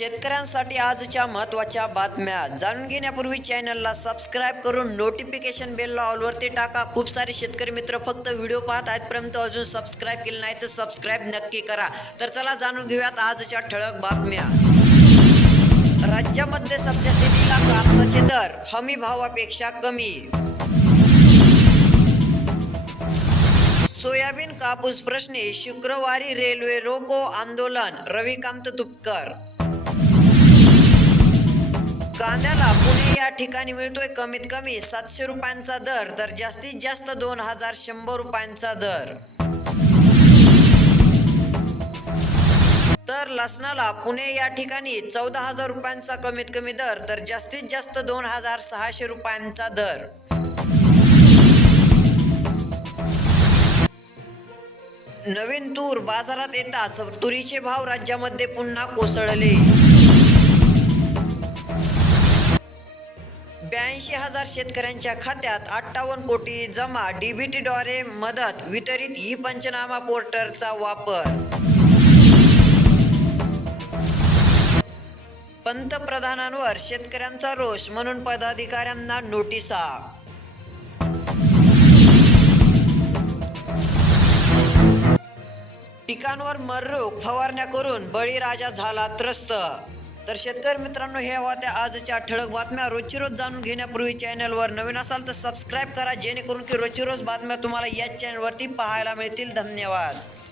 शेतकऱ्यांसाठी आजच्या महत्त्वाच्या बातम्या जाणून घेण्यापूर्वी चॅनलला सबस्क्राईब करून नोटिफिकेशन बेलला ऑलवरती टाका. खूप सारे शेतकरी मित्र फक्त व्हिडिओ पाहत आहेत परंतु अजून सबस्क्राईब केले नाही तर सबस्क्राईब नक्की करा. तर चला जाणून घेऊयात आजच्या ठळक बातम्या. राज्यामध्ये सद्यस्थितीला कापसाचे दर हमी भावापेक्षा कमी. सोयाबीन कापूस प्रश्नी शुक्रवारी रेल्वे रोको आंदोलन. रविकांत तुपकर ठिकाणी मिळतोय कमीत कमी सातशे रुपयांचा दर तर जास्तीत जास्त दोन हजार शंभर रुपयांचा दर. तर लसणाला पुणे या ठिकाणी चौदा हजार रुपयांचा कमीत कमी दर तर जास्तीत जास्त दोन हजार सहाशे रुपयांचा दर. नवीन तूर बाजारात येताच तुरीचे भाव राज्यामध्ये पुन्हा कोसळले. ब्याऐंशी हजार शेतकऱ्यांच्या खात्यात अठ्ठावन्न कोटी जमा डीबीटीद्वारे मदत वितरित ई पंचनामा पोर्टलचा वापर. पंतप्रधानांवर शेतकऱ्यांचा रोष म्हणून पदाधिकाऱ्यांना नोटिसा. पिकांवर मररोग फवारण्या करून बळीराजा झाला त्रस्त. तर शेतकरी मित्रांनो हे होत्या आजच्या ठळक बातम्या. रोजची रोज जाणून घेण्यापूर्वी चॅनलवर नवीन असाल तर सबस्क्राईब करा जेणेकरून की रोजची रोज बातम्या तुम्हाला याच चॅनलवरती पाहायला मिळतील. धन्यवाद.